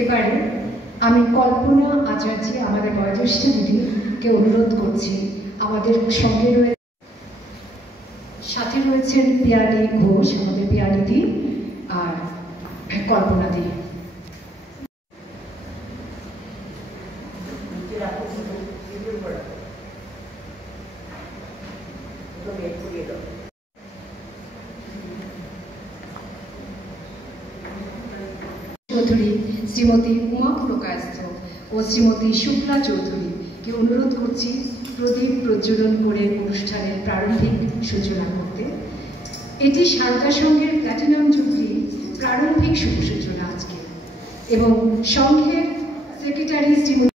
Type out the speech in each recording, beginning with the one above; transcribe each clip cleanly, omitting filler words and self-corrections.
এবারে আমি কল্পনা আচার্য আমাদের বয়োজ্যেষ্ঠ দিদিকে অনুরোধ করছি, আমাদের সঙ্গে সাথে রয়েছেন পিয়ালি ঘোষ, আমাদের পিয়ালি দি আর কল্পনা দি। চৌধুরী, শ্রীমতী উমা পুরকায়স্থ ও শ্রীমতী শুক্লা চৌধুরীকে অনুরোধ করছি প্রদীপ প্রজ্বলন করে অনুষ্ঠানের প্রারম্ভিক সূচনা করতে। এটি সারদা সংঘের প্ল্যাটিনাম জুবলি প্রারম্ভিক শুভ সূচনা আজকে, এবং সংঘের সেক্রেটারি শ্রীমতী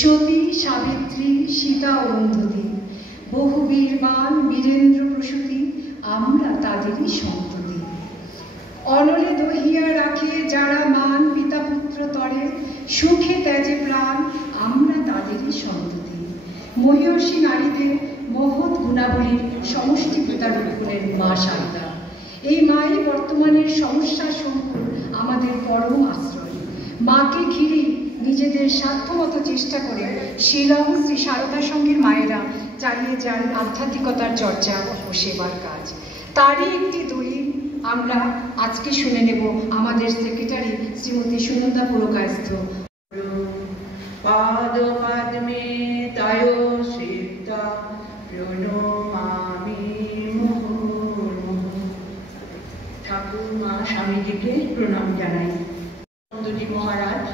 সতী, সাবিত্রী, সীতা, অরুন্ধতী, বহু বীরবান বীরেন্দ্র প্রসূতি, আমরা তাদেরই সন্ততি। অনলে দহিয়া রাখে যারা মান পিতা পুত্র তরে, সুখে ত্যাজে প্রাণ, আমরা তাদেরই সন্ততি। মহিয়সী নারীদের মহৎ গুণাবলীর সমষ্টি প্রতারূপ হলেন মা সারদা। এই মাই বর্তমানের সমস্যার সংকুল আমাদের পরম আশ্রয়। মাকে ঘিরে নিজেদের সাধ্যমতো চেষ্টা করে শিলং শ্রী সারদা সংঘের মায়েরা চালিয়ে যান আধ্যাত্মিকতার চর্চা ও সেবার কাজ। তারই একটি দলিল আমরা আজকে শুনে নেব আমাদের সেক্রেটারি শ্রীমতী সুনন্দা পুরকায়স্থ। পাদ পদ্মে তায় সিদ্ধা প্রণমামি মুহুর্মুহু। ঠাকুর মা স্বামীজিকে প্রণাম জানাই। নন্দজি মহারাজ,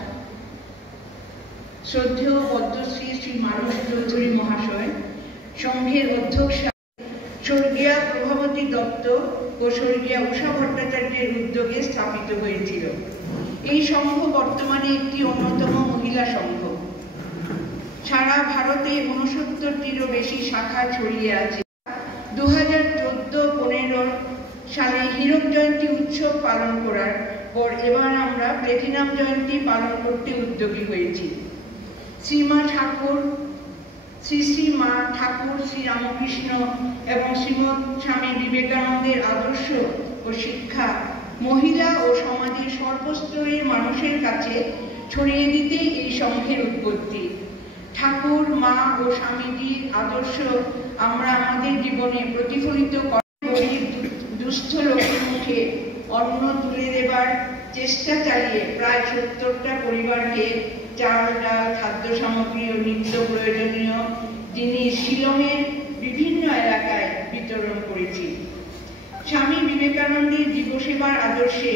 শ্রদ্ধেয় পদ্মশ্রী শ্রী মানস চৌধুরী মহাশয়, সংঘের অধ্যক্ষা স্বর্গীয়া প্রভাবতী দত্ত ও স্বর্গীয়া উষা ভট্টাচার্যের উদ্যোগে স্থাপিত হয়েছিল। এই সংঘ বর্তমানে একটি অন্যতম মহিলা সংঘ। সারা ভারতে ৬৯টিরও বেশি শাখা ছড়িয়ে আছে। 2014-15 সালে হীরক জয়ন্তী উৎসব পালন করার পর এবার আমরা প্লেটিনাম জয়ন্তী পালন করতে উদ্যোগী হয়েছি। শ্রীমা ঠাকুর, শ্রী মা ঠাকুর, শ্রী রামকৃষ্ণ এবং শ্রীমৎ স্বামী বিবেকানন্দের আদর্শ ও শিক্ষা মহিলা ও সমাজের সর্বস্তরের মানুষের কাছে ছড়িয়ে দিতে এই সংঘের উৎপত্তি। ঠাকুর, মা ও স্বামীজির আদর্শ আমরা আমাদের জীবনে প্রতিফলিত করে দুস্থ লোকের মুখে অন্ন তুলে দেবার চেষ্টা চালিয়ে প্রায় ৭০টা পরিবারকে চাল, ডাল, খাদ্য সামগ্রী ও নিত্য প্রয়োজনীয় জিনিস শিলংয়ের বিভিন্ন এলাকায় বিতরণ করেছি। স্বামী বিবেকানন্দের জীবসেবার আদর্শে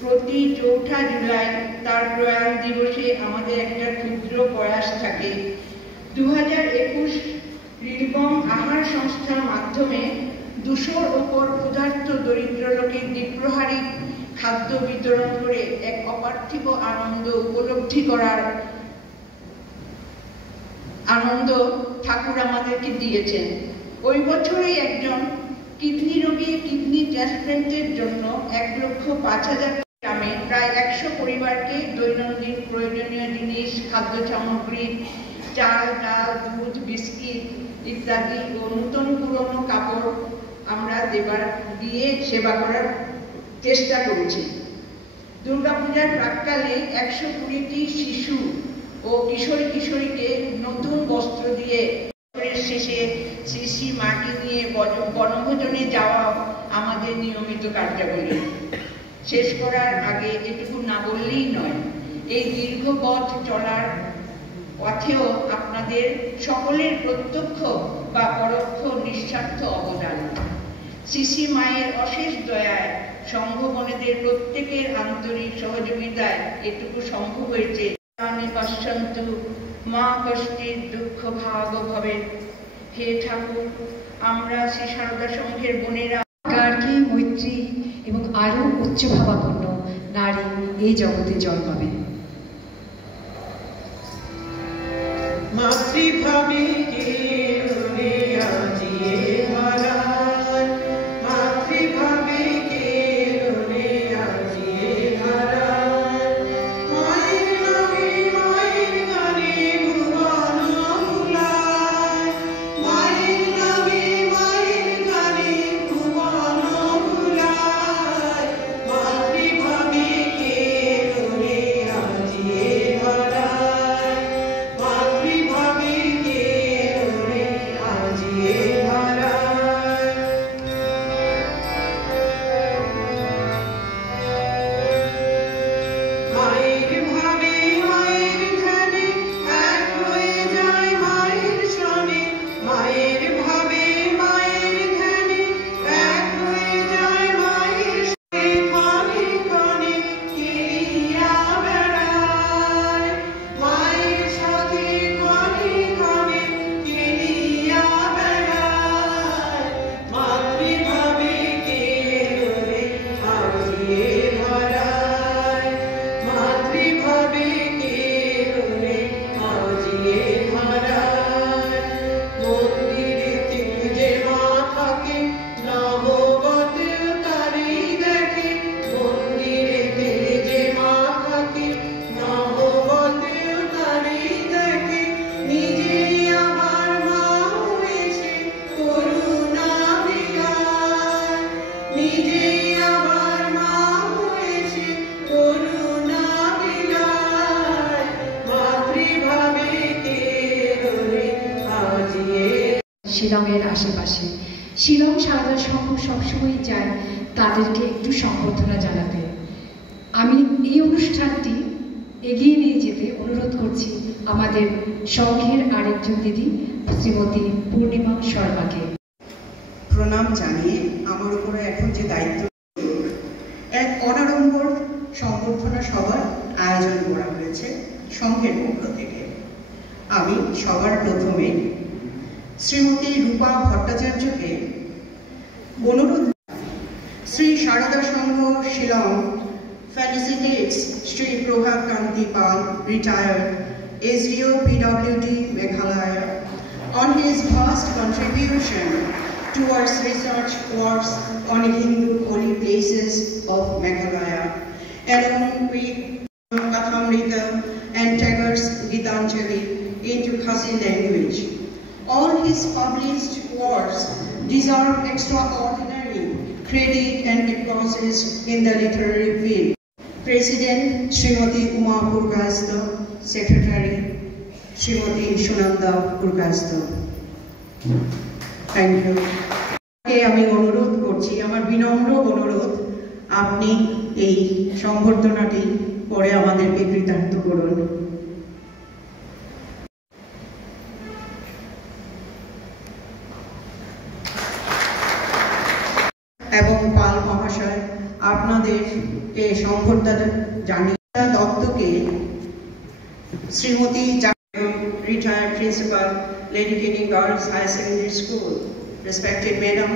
প্রতি ৪ঠা জুলাই তার প্রয়াণ দিবসে আমাদের একটা ক্ষুদ্র প্রয়াস থাকে। 2021 রিলবং আহার সংস্থার মাধ্যমে ২০০'র ওপর ক্ষুধার্ত দরিদ্র লোকের দ্বিপ্রহারী খাদ্য বিতরণ করে এক অপার্থিব আনন্দ উপলব্ধি করার আনন্দ ঠাকুর আমাদেরকে দিয়েছেন। ওই বছরই একজন কিডনি রোগী কিডনি ট্রান্সপ্লান্টের জন্য ১,৫,০০০ গ্রামে প্রায় ১০০ পরিবারকে দৈনন্দিন প্রয়োজনীয় জিনিস, খাদ্য সামগ্রী, চাল, ডাল, দুধ, বিস্কিট ইত্যাদি ও নতুন পুরনো কাপড় আমরা দিয়ে সেবা করার চেষ্টা করেছি। দুর্গাপূজার প্রাক্কালে ১২০টি শিশু ও কিশোরীকে নতুন বস্ত্র দিয়ে শেষে শ্রী মাটি নিয়ে বনভোজনে যাওয়া আমাদের নিয়মিত কার্যাবলী। শেষ করার আগে এটুকু না বললেই নয়, এই দীর্ঘ পথ চলার পথেও আপনাদের সকলের প্রত্যক্ষ বা পরোক্ষ নিঃস্বার্থ অবদান। শ্রী মায়ের অশেষ দয়ায় সংঘবনেদের প্রত্যেকের আন্তরিক সহযোগিতায় এটুকু সম্ভব হয়েছে। আমি পশ্যন্তু মা কষ্টের দুঃখ ভাগ ভবে। হে ঠাকুর, আমরা শ্রী সারদা সংঘের বোনেরা গার্গী, মৈত্রী এবং আরো উচ্চভাবাপন্ন নারী এই জগতে জন্মাবে। মাতৃভাবে শিলংয়ের আশেপাশে শিলং সারদা সংঘ সবসময় যায় তাদেরকে একটু সম্বর্ধনা জানাতে। আমি এই অনুষ্ঠানটি এগিয়ে নিয়ে যেতে অনুরোধ করছি আমাদের সংঘের আরেকজন দিদি শ্রীমতী পূর্ণিমা শর্মাকে। প্রণাম জানিয়ে আমার উপরে এখন যে দায়িত্ব, এক অনাড়ম্বর সম্বর্ধনা সভার আয়োজন করা হয়েছে সংঘের পক্ষ থেকে। আমি সবার প্রথমে শ্রীমতী রূপা ভট্টাচার্যকে অনুরোধ। শ্রী সারদা সংঘ Shillong felicitates Sri Prabhat Kanti Pal, retired SDO PWD Meghalaya, on his vast contribution towards research works on Hindu holy places of Meghalaya, along with Kathamrita and Tagore's Gitanjali into Khasi language. All his published works deserve extraordinary credit and applauses in the literary field. President Srimati Uma Purkayastha, Secretary Srimati Shunanda Purkayastha. Thank you. আমি অনুরোধ করছি, আমার বিনম্র অনুরোধ, আপনি এই সংবর্ধনাটি পরে আমাদেরকে কৃতার্থ করুন। এবং পাল মহাশয় আপনাদেরকে সম্বর্ধনা জানিয়ে দত্তকে Shrimati retired principal, Lady Kenny Girls High Secondary School. Respected Madam,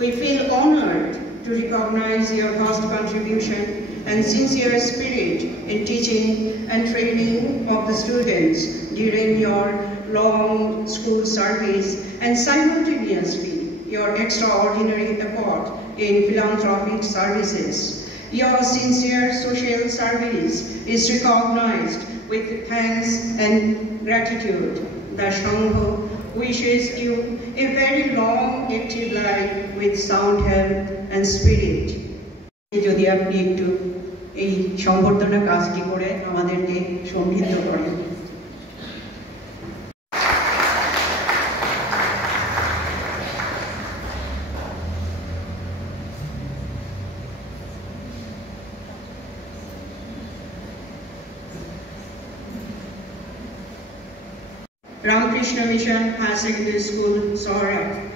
we feel honored to recognize your vast contribution and sincere spirit in teaching and training of the students during your long school service, and simultaneously your extraordinary effort in philanthropic services. Your sincere social service is recognized with thanks and gratitude. The Sangha wishes you a very long active life with sound health and spirit. যদি আপনি একটু এই সংবর্ধনা কাজটি করে আমাদেরকে সমৃদ্ধ করেন। Ramakrishna Mission High Secondary School, Sohra,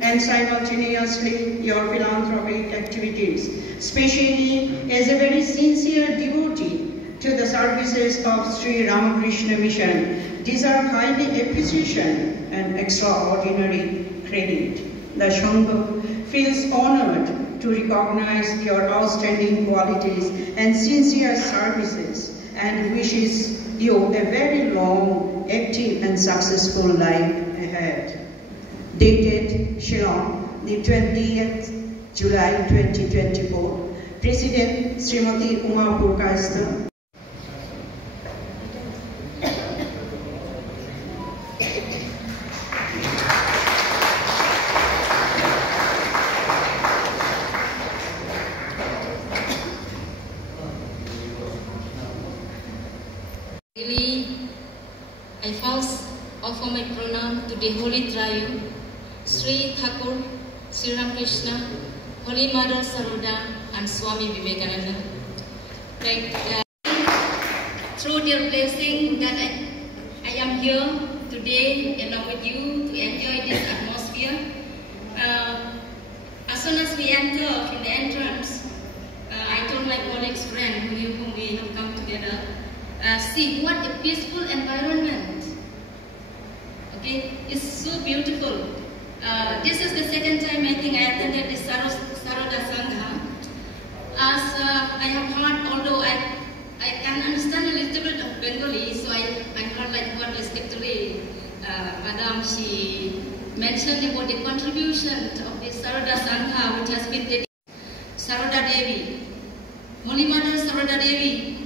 and simultaneously your philanthropic activities, especially as a very sincere devotee to the services of Sri Ramakrishna Mission, deserve highly appreciation and extraordinary credit. The Sangha feels honored to recognize your outstanding qualities and sincere services and wishes you a very long, active and successful life ahead. Dated Shillong, the 20th July 2024, President Srimati Uma Purkayastha. I first offer my pranam to the Holy Trio, Sri Thakur, Sri Ramakrishna, Holy Mother Saroda, and Swami Vivekananda. Through their blessing that I am here today along with you to enjoy this atmosphere. As soon as we enter from the entrance, I told my colleagues, friend whom we have come together, see what a peaceful environment. Okay, it's so beautiful. This is the second time I think I attended the Saroda Sangha. As I have heard, although I can understand a little bit of Bengali, so I heard like what the secretary, Madam, she mentioned about the contribution of the Saroda Sangha, which has been dedicated to Saroda Devi, Holy Mother Saroda Devi.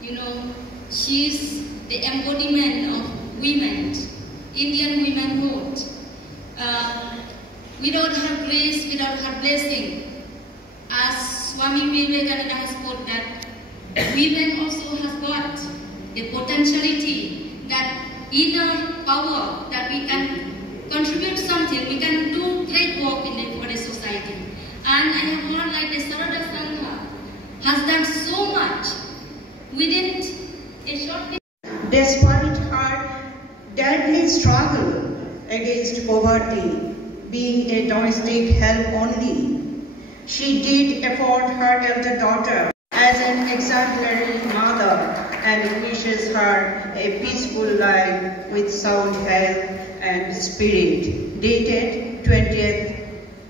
You know, she's the embodiment of women, Indian womanhood. Without her grace, without her blessing, as Swami Vivekananda has put that women also have got the potentiality, that inner power, that we can contribute something, we can do great work for the society. And I have heard like the Saroda Sangha has done so much within a short period. Despite her deadly struggle against poverty, being a domestic help only, she did afford her elder daughter as an exemplary mother and wishes her a peaceful life with sound health and spirit. Dated 20th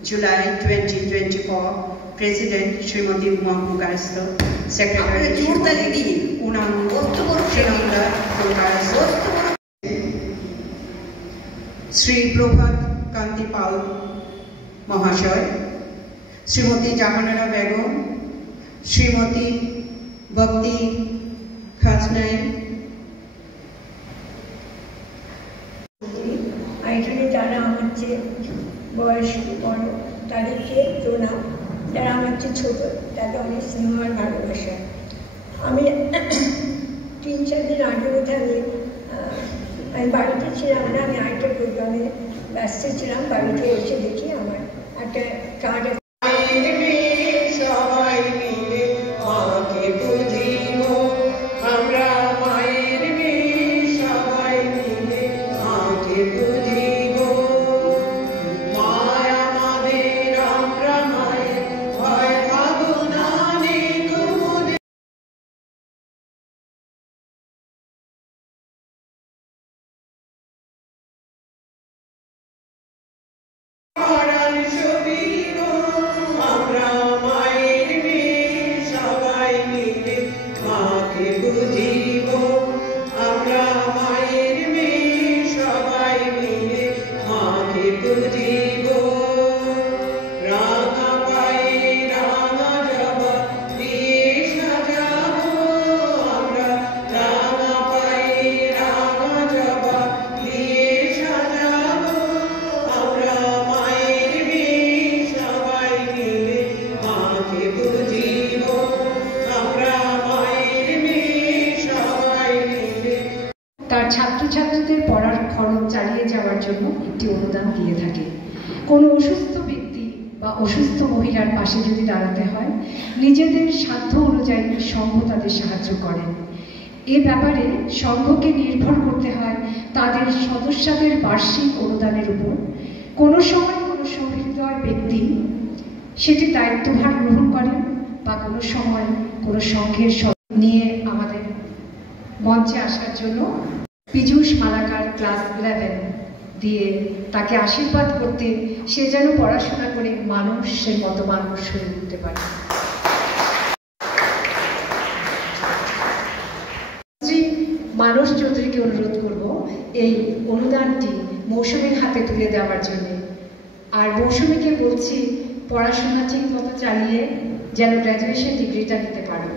July 2024, President Srimati Uma Purkayastha, Secretary Srimati Unam Srinanda Purkayastha, Sri Prabhat Kanti Pal Mahashoy, Srimati Jahanara Begum, Srimati Bhakti Khasnai. এখানে যারা আমার চেয়ে বয়স বড় তাদেরকে প্রণাম, যারা আমার চেয়ে ছোটো তাদের অনেক স্নেহ আর ভালোবাসা। আমি 3-4 দিন আগে বোধ আমি বাড়িতে ছিলাম না, আমি আরেকটা প্রোগ্রামে ব্যস্ত ছিলাম। বাড়িতে এসে দেখি আমার একটা কার্ড ছাত্রছাত্রীদের পড়ার খরচ চালিয়ে যাওয়ার জন্য একটি অনুদান দিয়ে থাকে। কোনো অসুস্থ ব্যক্তি বা অসুস্থ মহিলার পাশে যদি দাঁড়াতে হয়, নিজেদের সাধ্য অনুযায়ী সংঘ তাদের সাহায্য করেন। এ ব্যাপারে সংঘকে নির্ভর করতে হয় তাদের সদস্যদের বার্ষিক অনুদানের উপর কোনো সময় কোনো সহৃদয় ব্যক্তি সেটি দায়িত্বভার গ্রহণ করেন বা কোনো সময় কোনো সংঘের নিয়ে আমাদের মঞ্চে আসার জন্য পীযূষ মালাকার ক্লাস 11 দিয়ে তাকে আশীর্বাদ করতে সে যেন পড়াশোনা করে মানুষের মতো মানুষ হয়ে উঠতে পারে। মানস চৌধুরীকে অনুরোধ করব এই অনুদানটি মৌসুমীর হাতে তুলে দেওয়ার জন্য। আর মৌসুমীকে বলছি পড়াশোনা ঠিক মতো চালিয়ে যেন গ্র্যাজুয়েশন ডিগ্রিটা নিতে পারো।